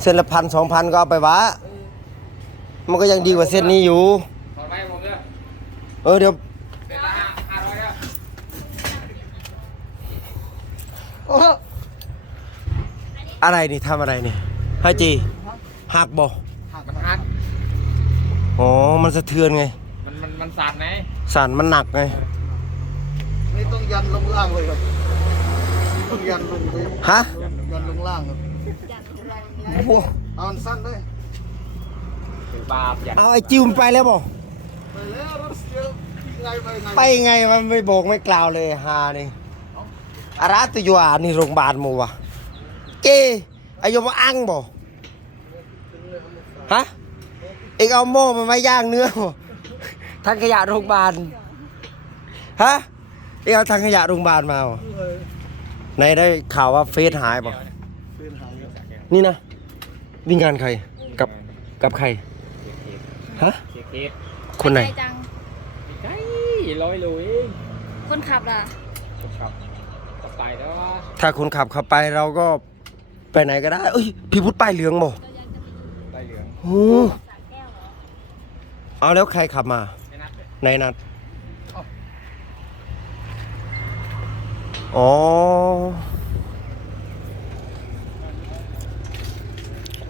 เส้นละพันสองพันก็เอาไปวะมันก็ยังดีกว่าเส้นนี้อยู่ถอดไว้ให้ผมเด้อเออเดี๋ยวเส้นละห้าห้าร้อยเด้ออะไรนี่ทำอะไรนี่ให้จีหักบ่หักมันหักอ๋อมันสะเทือนไง มันมันมันสั่นไหมสั่นมันหนักไงนี่ต้องยันลงล่างเลยครับต้องยันลงไปฮะยันลงล่างครับ โอ้โหเอาอันสั้นเลยเป็นบาปอย่างเอาไอ้จิวมันไปแล้วบ่ไปแล้วรถเสียไงไปไงไปไงมันไม่บอกไม่กล่าวเลยฮานี่อาราตุยวานี่โรงพยาบาลหมูวะเจอายุมาอังบ่ฮะเอ็งเอาหม้อมาไว้ย่างเนื้อบ่ทางขยะโรงพยาบาลฮะเอ็งเอาทางขยะโรงพยาบาลมาบ่ไหนได้ข่าวว่าเฟซหายบ่เป็นหางครับนี่นะ วิ่งงานใครกับกับใครฮะเคเคสคนไหนปจังใกล้ร้อยโลเองคนขับล่ะครับต่อไปแล้วว่าถ้าคนขับขับไปเราก็ไปไหนก็ได้ เอ้ยพี่พุทธป้ายเหลืองบ่ใบเหลืองโอ้เอาแล้วใครขับมาไม่นัดเลยในนัดอ๋อ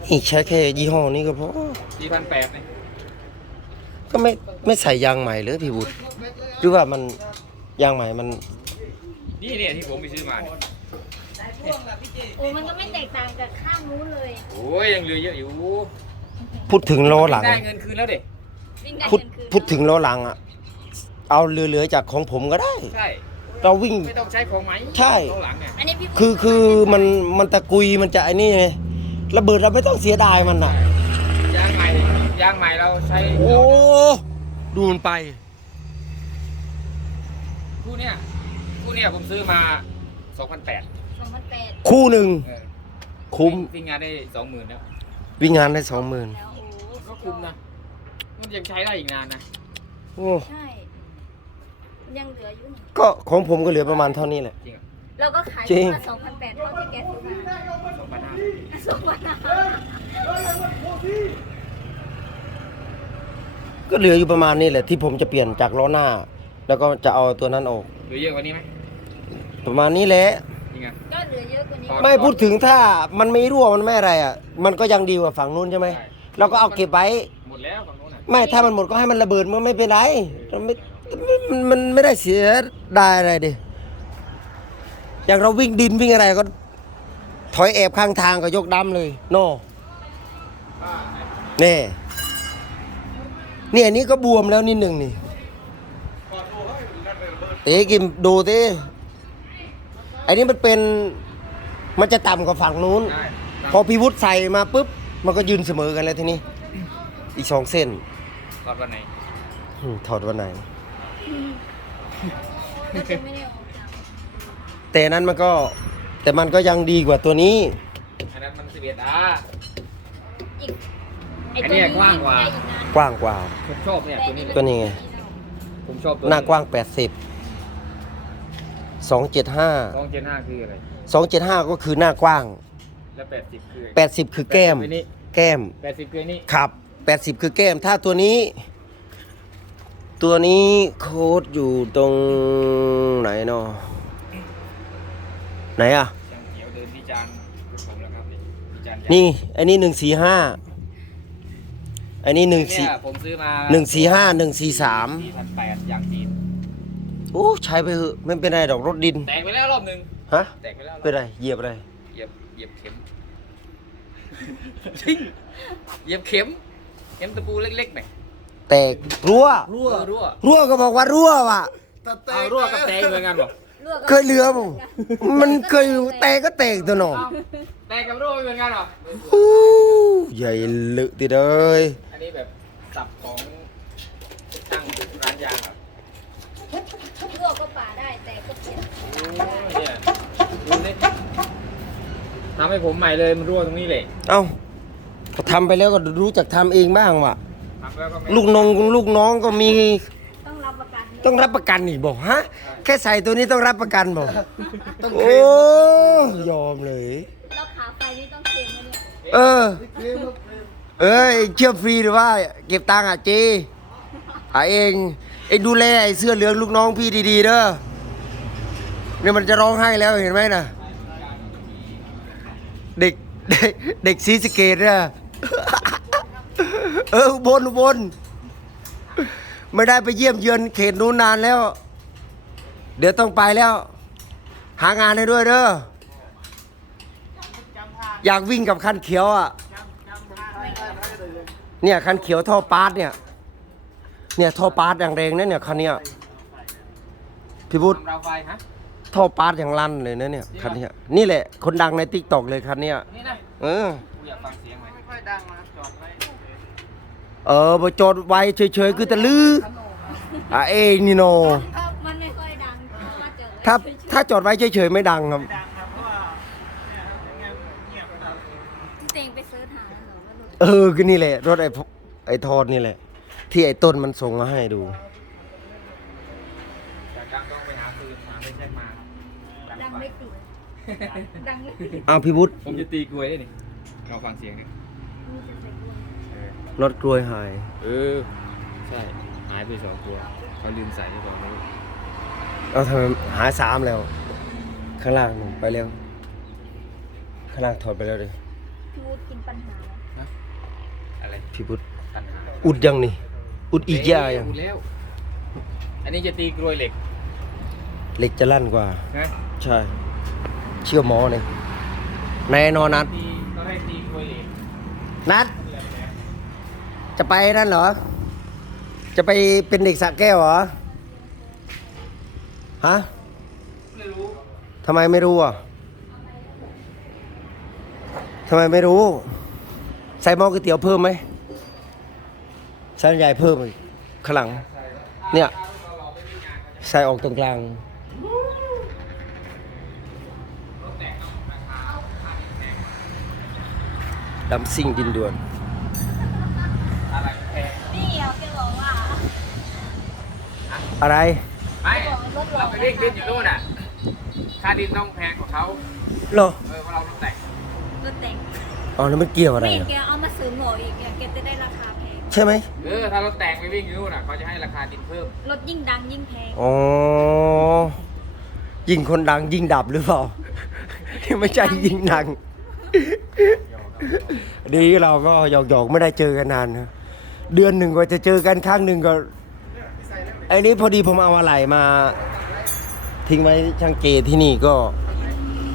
อีกใช้แค่ยี่ห้อนี้ก็พอสี่พันแปดเนี่ยก็ไม่ไม่ใส่ยางใหม่เลยพี่บุตรหรือว่ามันยางใหม่มันนี่เนี่ยที่ผมไปซื้อมาเนี่ยโอ้มันก็ไม่แตกต่างจากข้างนู้นเลยโอ้ยยังเหลือเยอะอยู่พูดถึงล้อหลัง ได้เงินคืนแล้วเด็วิ่งได้พูดเงินคืนพูดถึงล้อหลังอะเอาเหลือๆจากของผมก็ได้ ใช่เราวิ่ง ไม่ต้องใช้ของไหมใช่ ข้างหลังเนี่ยอันนี้พี่คือคือมันมันตะกุยมันจะไอ้นี่ไง ระเบิดเราไม่ต้องเสียดายมันอะ ยางใหม่ยางใหม่เราใช้โอ้ดูมันไป คู่เนี้ยคู่เนี้ยผมซื้อมา2,800สองพันแปดคู่หนึ่งเออคุ้มวิ่งงานได้20,000แล้ววิ่งงานได้สองหมื่นแล้วโอ้ก็คุ้มนะมันยังใช้ได้อีกนานนะโอ้ใช่มันยังเหลืออยู่นี่ก็ของผมก็เหลือประมาณเท่านี้แหละจริงเหรอ เราก็ขายจริงมาสองพันแปดเท่าที่แกซื้อมาสองพันห้าสองพันห้าก็เหลืออยู่ประมาณนี้แหละที่ผมจะเปลี่ยนจากล้อหน้า แล้วก็จะเอาตัวนั้นออก หรือเยอะกว่านี้ไหมประมาณนี้แหละ จริงอะ ก็เหลือเยอะกว่านี้ ไม่พูดถึงถ้ามันไม่รั่วมันไม่อะไรอะ มันก็ยังดีกว่าฝั่งนู้นใช่ไหมเราก็เอาเก็บไว้ หมดแล้วฝั่งโน้นอะไม่ถ้ามันหมดก็ให้มันระเบิดมันไม่เป็นไรเราไม่มันมันไม่ได้เสียดายอะไรดิ อย่างเราวิ่งดินวิ่งอะไรก็ ถอยแอบข้างทางก็ยกดำเลยโน่นี่เนี่ยอันนี้ก็บวมแล้วนิดหนึ่งนี่เต๋กิมดูดิอันนี้มันเป็นมันจะต่ำกว่าฝั่งนู้นได้พอพี่วุฒิใส่มาปุ๊บ มันก็ยืนเสมอกันแล้วทีนี้ อีกสองเส้นตอนวันไหนอืมถอดวันไหน แต่นั้นมันก็แต่มันก็ยังดีกว่าตัวนี้ อันนั้นมันสิบเอ็ดอะอีกไอ้อันตัวเนี้นี้ยกว้างกว่าได้อีกนานกว้างกว่า ผมชอบเนี่ยตัวนี้เลยตัวนี้ไงผมชอบตัวหน้ากว้าง 80 275สองเจ็ดห้าคืออะไร 275 ก็คือหน้ากว้าง แล้วแปดสิบคือ80 คือแก้ม80คือนี่แก้ม แปดสิบคือนี่ครับ 80 คือแก้ม ถ้าตัวนี้ ตัวนี้โค้ดอยู่ตรงไหนเนาะ ไหนอะช่างเขียวเดินวิจารณ์รถผมแล้วครับนี่วิจารณ์นี่อันนี้145อันนี้เนี่ย14ผมซื้อมา145 143สี่พันแปดยางจีนโอ้ใช้ไปเถอะไม่เป็นไรดอกรถดินแตกไปแล้วรอบหนึ่งฮะแตกไปแล้วรอบเป็นไรเหยียบอะไรเหยียบเหยียบเข็มจริงเหยียบเข็มเข็มตะปูเล็กๆหน่อยแตกรั่วรั่วรั่วรั่วก็บอกว่ารั่วว่ะแต่แตเอากรั่วกับแตกเหมือนกันบอกลวก เคยเหลือบ่มันเคยแตกก็แตกตัวหนอเอาแตกกับรั่วไม่เหมือนกันเหรออู้ใหญ่ลึกติเด้ยอันนี้แบบสับของตั้งร้านยางอะลวกก็ป่าได้แต่ก็เปลี่ยนโอ้ยเนี่ยดูสิทำให้ผมใหม่เลยมันรั่วตรงนี้เลยเอ้าก็ทำไปแล้วก็รู้จักทำเองบ้างว่ะ ทำแล้วก็ไม่ลูกน้องลูกน้องก็มี ต้องรับประกันเลยต้องรับประกันอีกบอกฮะ แค่ใส่ตัวนี้ต้องรับประกันบอกต้องโอ้เคลมยอมเลย แล้วขาไฟนี่ต้องเคลมไหมเนี่ยเออ เคลมครับเอ้ยเชื่อมฟรีหรือว่าเก็บตังค์อะเจหาเองเองดูแลไอ้เสื้อเหลืองลูกน้องพี่ดีๆเด้อเนี่ยมันจะร้องไห้แล้วเห็นไหมน่ะเด็กเด็กเด็กซีสะเกตเนี่ยเอออุบนอุบน ไม่ได้ไปเยี่ยมเยือนเขตนู้นนานแล้ว เดี๋ยวต้องไปแล้ว หางานให้ด้วยเด้ออยากวิ่งกับคันเขียวอะเนี่ยคันเขียวท่อปาร์ตเนี่ย เนี่ยท่อปาร์ตอย่างแรงนะเนี่ยคันเนี้ยพี่พุทธทำราวไฟฮะท่อปาร์ตอย่างลั่นเลยนะเนี่ยคันเนี้ยนี่แหละคนดังในติ๊กตอกเลยคันเนี้ยนี่นะเออกูอยากฟังเสียงไหมไม่ค่อยดังนะจอดไว้ เออพอจอดไว้เฉยๆคือตะลืออะเองนี่โนถ้ามันไม่ค่อยดังเพราะว่าเจอถ้าถ้าจอดไว้เฉยๆไม่ดังครับเต็งไปซื้อหาแล้วเหรอว่ารถเออก็นี่แหละ รถไอ้พไอ้ทอดนี่แหละ ที่ไอ้ต้นมันส่งมาให้ดูอยากดังต้องไปหาปืนมาไม่ใช่มาดังไม่ติดดังไม่ติดอ้าวพี่พุทธผมจะตีกลวยได้นี่เราฟังเสียงนี่มีจะใส่ด้ว ยรถกลวยหาย เออ ใช่ หายไปสองตัวเขาลืมใส่ที่บอกไม่รู้เอาทำไมหาสามแล้ว ข้างล่างนู่นไปแล้ว ข้างล่างถอดไปแล้วเลยพี่วูดกินปัญหาแล้วอะไรพี่พุทธตันหาอุดยังนี่ อุดอีกยายังอุดแล้ว อันนี้จะตีกลวยเหล็กเหล็กจะลั่นกว่า นะใช่ เชื่อหมอเนี่ยแน่นอนนัดตีก็ให้ตีกลวยเหล็ก นัด จะไปนั่นเหรอ จะไปเป็นเด็กสะแก้วเหรอ ฮะ ไม่รู้ ทำไมไม่รู้อะทำไมไม่รู้ ใส่หม้อก๋วยเตี๋ยวเพิ่มไหมใส่ใหญ่เพิ่มอีกขลัง เนี่ย ใส่ออกตรงกลาง ดำซิ่งดินด่วน อะไรไม่เราไปเรียกดินอยู่นู่นอะ ค่าดินต้องแพงกว่าเขาเหรอเออเพราะเราต้องแต่งรถแต่งอ๋อแล้วมันเกี่ยวอะไรไม่อะแกเอามาซื้อหมออีกแกจะได้ราคาแพง ใช่ไหมเออถ้าเราแต่งไปวิ่งอยู่นู่นอะเขาจะให้ราคาดินเพิ่มรถยิ่งดังยิ่งแพง อ๋อยิ่งคนดังยิ่งดับหรือเปล่า ไม่ใช่ยิ่งดัง ดีเราก็หยอกๆไม่ได้เจอกันนานนะเดือนหนึ่งกว่าจะเจอกันครั้งหนึ่งก็ ไอ้นี้พอดีผมเอาอะไรมา ทิ้งไว้ช่างเกที่นี่ก็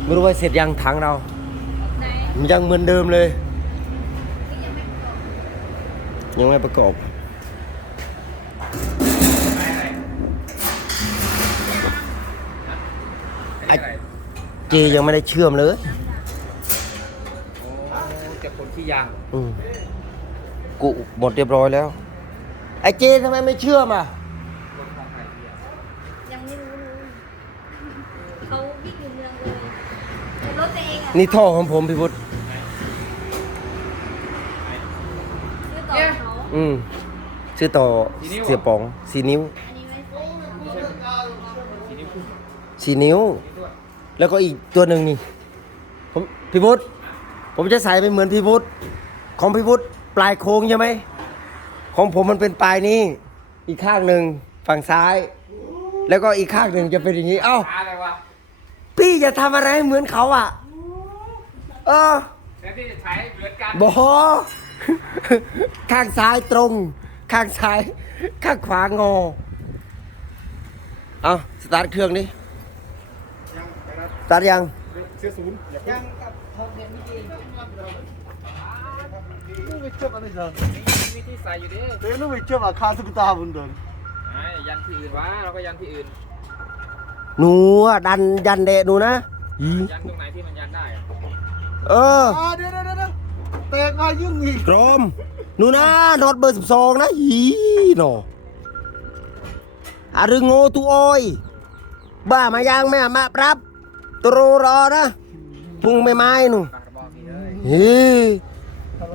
ไม่รู้ว่าเสร็จยังถังเราไหนมันยังเหมือนเดิมเลยนี่ยังไม่พอยังไม่ประกอบอันนี้อะไรเจยังไม่ได้เชื่อมเลยโอ้จะคนที่ยางอืมกูหมดเรียบร้อยแล้ว ไอ้เจทำไมไม่เชื่อมอะ คนของใครเดียว ยังไม่รู้เลยเขาวิ่งอยู่เมืองเลยแต่รถตัวเองอะ นี่ท่อของผมพี่พุทธซื้อต่อเขาอืมชื่อต่อเสียป๋องสีนิ้วอันนี้ไม่ซื้อทีนี้ขึ้นสีนิ้ว แล้วก็อีกตัวหนึ่งนี่ผมพี่พุทธผมจะใส่ไปเหมือนพี่พุทธของพี่พุทธปลายโค้งใช่ไหมของผมมันเป็นปลายนี้ อีกข้างหนึ่งฝั่งซ้าย แล้วก็อีกข้างหนึ่งจะเป็นอย่างนี้ เอ้าหาอะไรวะพี่อย่าทำอะไรให้เหมือนเขาอะ เออแทนที่จะใช้เหมือนกันบอข้างซ้ายตรง ข้างซ้าย ข้างขวางอ เอาสตาร์ทเครื่องดิสตาร์ทยังยังกับทองเด่นนี่เองนู่นไปเชื่อมอะไรจ้ะมีวิธีใส่อยู่ดิเดี๋ยวนู่นไปเชื่อมอาคารสุกตาบุญเดินไอ้ยันที่อื่นวะเราก็ยันที่อื่นหนูอะดันยันเดะหนูนะอียันตรงไหนที่มันยันได้อะ เอออ่าเดี๋ยวเดี๋ยวเดี๋ยวแตกมายิ่งอีก กรมหนูนะรถเบอร์สิบสองนะอีหนออารึงโงตูโอยบ้ามายังแม่มาปรับตรูรอนะพุงไม่ไม้หนูปากกระบอกนี่เลยเฮ้ยฮัลโหล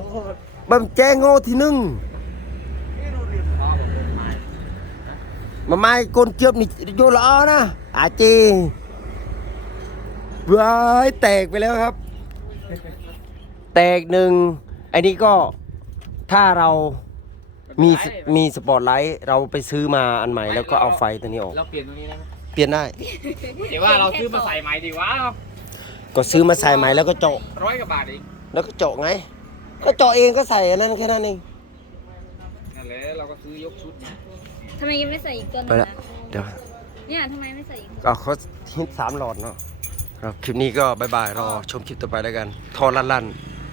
บัมแจ้งโง่ที่หนึ่งนี่ดูดิล้อบอกเป็นไม้มาไม้กนเจี๊ยบนี่โยนละออนะอาเจว้ายแตกไปแล้วครับ แตกหนึ่งอันนี้ก็ถ้าเรามีสมีสปอตไลท์เราไปซื้อมาอันใหม่แล้วก็เอาไฟตัวนี้ออก เราเปลี่ยนตรงนี้ได้ไหมเปลี่ยนได้ เดี๋ยวว่าเราซื้อมาใส่ใหม่ดีวะก็ซื้อมาใส่ใหม่แล้วก็เจาะร้อยกว่าบาทเองแล้วก็เจาะไง ก็เจาะเองก็ใส่อันนั้นแค่นั้นเองนั่นแหละเราก็ซื้อยกชุดมาทำไมยังไม่ใส่อีกตัวหนึไปงละนะเดี๋ยวเนี่ยทำไมไม่ใส่อีก ก็เขาฮิตสามหลอดเนาะ ครับคลิปนี้ก็บายบายรอชมคลิปต่อไปแล้วกันทอลั่นๆ